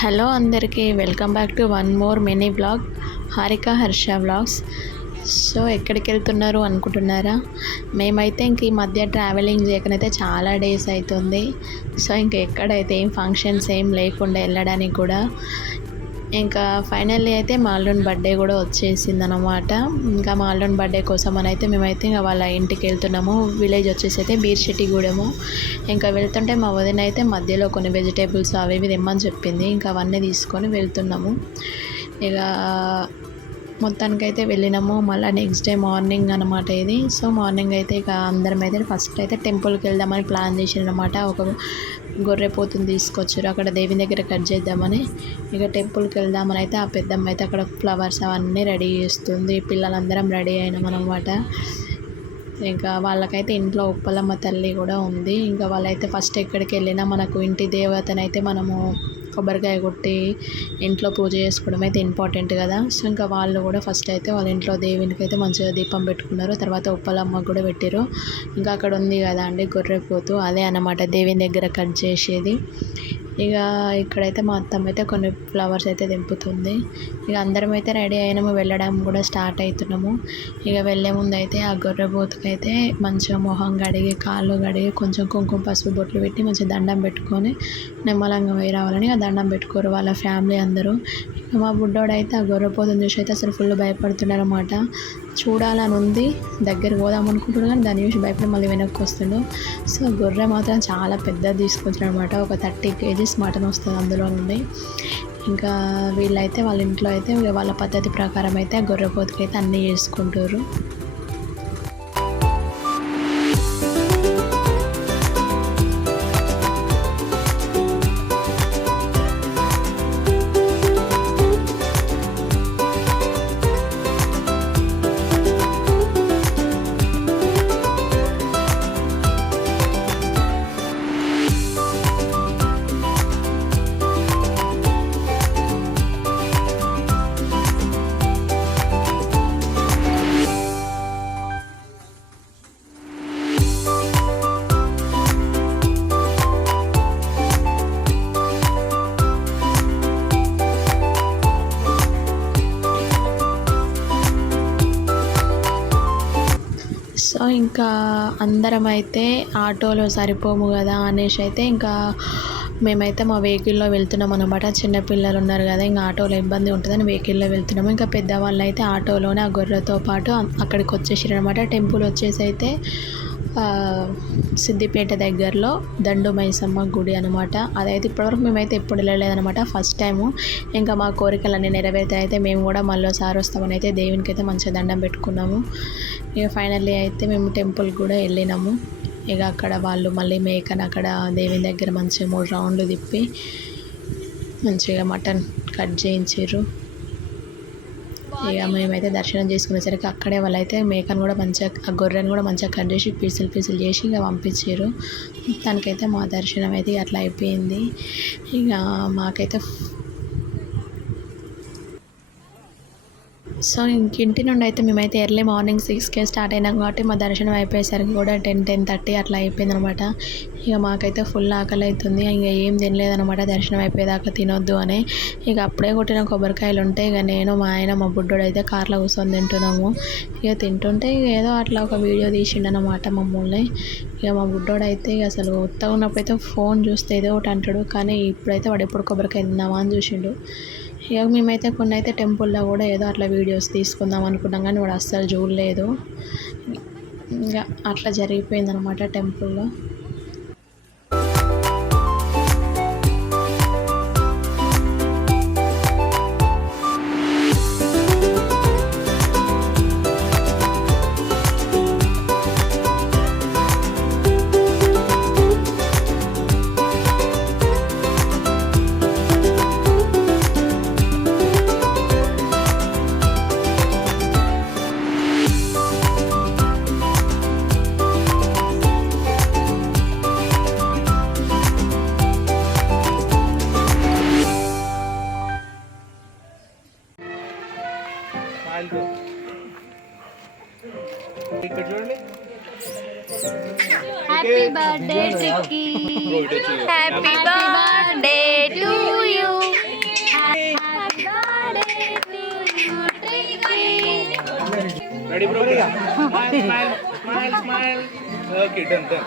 Hello అందరికీ welcome back to one more mini blog Harika Harsha blogs. So ఎక్కడికి వెళ్తున్నారు అనుకుంటున్నారా? మేమైతే ఇంక ఈ మధ్య ట్రావెలింగ్ చేయకనైతే చాలా డేస్ అవుతుంది. సో ఇంక ఎక్కడైతే ఏం ఫంక్షన్స్ ఏం లేకుండా వెళ్ళడానికి కూడా ఇంకా ఫైనల్లీ అయితే మా అల్లుని బర్త్డే కూడా వచ్చేసింది అనమాట. ఇంకా మా అల్లుని బర్త్డే కోసం అని అయితే మేమైతే ఇంకా వాళ్ళ ఇంటికి వెళ్తున్నాము. విలేజ్ వచ్చేసి అయితే బీర్శెట్టిగూడెము. ఇంకా వెళ్తుంటే మా వదిన అయితే మధ్యలో కొన్ని వెజిటేబుల్స్ అవి ఇవి తెమ్మని చెప్పింది. ఇంకా అవన్నీ తీసుకొని వెళ్తున్నాము. ఇక మొత్తానికైతే వెళ్ళినాము. మళ్ళీ నెక్స్ట్ డే మార్నింగ్ అనమాట ఇది. సో మార్నింగ్ అయితే ఇక అందరం అయితే ఫస్ట్ అయితే టెంపుల్కి వెళ్దామని ప్లాన్ చేసిరనమాట. ఒక గొర్రెపోతుని తీసుకొచ్చారు, అక్కడ దేవి దగ్గర కట్ చేద్దామని. ఇక టెంపుల్కి వెళ్దామని అయితే ఆ పెద్దమ్మ అయితే అక్కడ ఫ్లవర్స్ అవన్నీ రెడీ చేస్తుంది. పిల్లలందరం రెడీ అయినాం అనమాట. ఇంకా వాళ్ళకైతే ఇంట్లో ఉప్పలమ్మ తల్లి కూడా ఉంది. ఇంకా వాళ్ళైతే ఫస్ట్ ఎక్కడికి వెళ్ళినా మనకు ఇంటి దేవతనైతే మనము కొబ్బరికాయ కొట్టి ఇంట్లో పూజ చేసుకోవడం అయితే ఇంపార్టెంట్ కదా. సో ఇంకా వాళ్ళు కూడా ఫస్ట్ అయితే వాళ్ళ ఇంట్లో దేవునికి అయితే మంచిగా దీపం పెట్టుకున్నారు. తర్వాత ఉప్పలమ్మకు కూడా పెట్టారు. ఇంకా అక్కడ ఉంది కదా అండి గొర్రెపోతు, అదే అన్నమాట దేవుని దగ్గర కట్ చేసేది. ఇక ఇక్కడైతే మా అత్తమ్మ అయితే కొన్ని ఫ్లవర్స్ అయితే దింపుతుంది. ఇక అందరం అయితే రెడీ అయినాము, వెళ్ళడం కూడా స్టార్ట్ అవుతున్నాము. ఇక వెళ్ళే ముందు అయితే ఆ గొర్రెపోతుకి అయితే మంచిగా మొహం కడిగి కాళ్ళు కడిగి కొంచెం కుంకుమ పసుపు బొట్లు పెట్టి మంచిగా దండం పెట్టుకొని నిమ్మలంగా పోయి రావాలని ఆ దండం పెట్టుకోరు వాళ్ళ ఫ్యామిలీ అందరూ. మా బుడ్డోడైతే ఆ గొర్రెపోతుని చూసి అయితే అసలు ఫుల్ భయపడుతున్నాడు అనమాట. చూడాలని ఉంది, దగ్గరికి పోదాం అనుకుంటున్నాడు కానీ దాన్ని చూసి భయపడి మళ్ళీ వెనక్కి వస్తుండు. సో గొర్రె మాత్రం చాలా పెద్దది తీసుకొచ్చాడు అనమాట. ఒక 30 kgs మటన్ వస్తుంది అందులో నుండి. ఇంకా వీళ్ళైతే వాళ్ళ ఇంట్లో అయితే వాళ్ళ పద్ధతి ప్రకారం అయితే ఆ గొర్రెపోతుకి అయితే అన్నీ చేసుకుంటారు. సో ఇంకా అందరం అయితే ఆటోలో సరిపోము కదా అనేసి అయితే ఇంకా మేమైతే మా వెహికల్లో వెళ్తున్నాం అనమాట. చిన్నపిల్లలు ఉన్నారు కదా, ఇంకా ఆటోలో ఇబ్బంది ఉంటుందని వెహికల్లో వెళ్తున్నాము. ఇంకా పెద్దవాళ్ళు అయితే ఆటోలోనే ఆ గొర్రెతో పాటు అక్కడికి వచ్చేసారు అనమాట. టెంపుల్ వచ్చేసి అయితే సిద్దిపేట దగ్గరలో దండు మైసమ్మ గుడి అనమాట. అదైతే ఇప్పటివరకు మేమైతే ఎప్పుడు వెళ్ళలేదనమాట, ఫస్ట్ టైము. ఇంకా మా కోరికలన్నీ నెరవేర్తాయి అయితే మేము కూడా మళ్ళీసారి వస్తామని అయితే దేవునికి అయితే మంచిగా దండం పెట్టుకున్నాము. ఇక ఫైనల్లీ అయితే మేము టెంపుల్కి కూడా వెళ్ళినాము. ఇక అక్కడ వాళ్ళు మళ్ళీ మేకను అక్కడ దేవుని దగ్గర మంచిగా 3 రౌండ్లు తిప్పి మంచిగా మటన్ కట్ చేయించారు. ఇక మేమైతే దర్శనం చేసుకునేసరికి అక్కడే వాళ్ళైతే మేకను కూడా మంచిగా ఆ గొర్రెను కూడా మంచిగా కట్ చేసి పీసులు చేసి ఇక పంపించారు. తనకైతే మా దర్శనం అయితే అట్లా అయిపోయింది. ఇక మాకైతే సో ఇంటి నుండి అయితే మేమైతే ఎర్లీ మార్నింగ్ 6కే స్టార్ట్ అయినాం కాబట్టి మా దర్శనం అయిపోయేసరికి కూడా 10-10:30 అట్లా అయిపోయింది అనమాట. ఇక మాకైతే ఫుల్ ఆకలి అవుతుంది. ఇక ఏం తినలేదనమాట దర్శనం అయిపోయేదాకా తినొద్దు అని. ఇక అప్పుడే కొట్టిన కొబ్బరికాయలు ఉంటే ఇక నేను మా ఆయన మా బుడ్డోడు అయితే కార్లో కూర్చొని తింటున్నాము. ఇక తింటుంటే ఇక ఏదో అట్లా ఒక వీడియో తీసిండనమాట మమ్మల్ని. ఇక మా బుడ్డోడు అయితే ఇక అసలు ఉత్తగా ఉన్నప్పుడైతే ఫోన్ చూస్తే ఏదో ఒకటి అంటాడు, కానీ ఇప్పుడైతే వాడు ఎప్పుడు కొబ్బరికాయ తిందామా అని చూసిండు. ఇక మేమైతే కొన్ని అయితే టెంపుల్లో కూడా ఏదో అట్లా వీడియోస్ తీసుకుందాం అనుకున్నాం కానీ వాడు అస్సలు చూడలేదు. ఇంకా అట్లా జరిగిపోయింది అనమాట టెంపుల్లో. Happy birthday, Tricky. Happy birthday to you. Ready, bro? Smile, smile, smile, smile. Okay, done, done.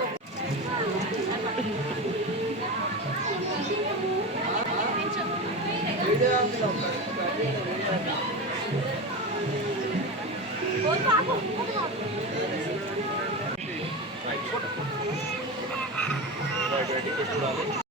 Right.